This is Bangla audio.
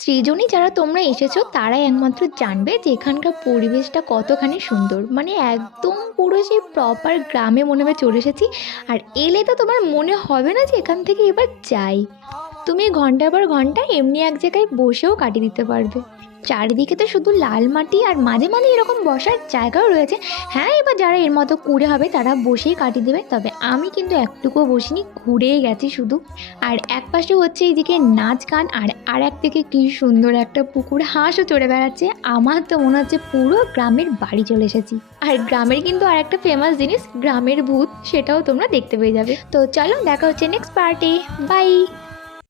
সৃজনী যারা তোমরা এসেছো তারাই একমাত্র জানবে যে এখানকার পরিবেশটা কতখানি সুন্দর। মানে একদম পুরো সেই প্রপার গ্রামে মনে হয় চলে এসেছি। আর এলে তো তোমার মনে হবে না যে এখান থেকে এবার যাই। তুমি ঘন্টার পর ঘন্টা এমনি এক জায়গায় বসেও কাটিয়ে দিতে পারবে। চারিদিকে তো শুধু লাল মাটি, আর মাঝে মাঝে এরকম বসার জায়গাও রয়েছে। হ্যাঁ, এবার যারা এর মতো কুড়ে হবে তারা বসেই কাটিয়ে দেবে, তবে আমি কিন্তু একটুকুও বসিনি, ঘুরেই গেছি শুধু। আর এক পাশে হচ্ছে এইদিকে নাচ গান, আর আর একদিকে কি সুন্দর একটা পুকুর, হাঁসও চড়ে বেড়াচ্ছে। আমার তো মনে হচ্ছে পুরো গ্রামের বাড়ি চলে এসেছি। আর গ্রামের কিন্তু আর একটা ফেমাস জিনিস গ্রামের ভূত, সেটাও তোমরা দেখতে পেয়ে যাবে। তো চলো, দেখা হচ্ছে নেক্সট পার্টি। বাই।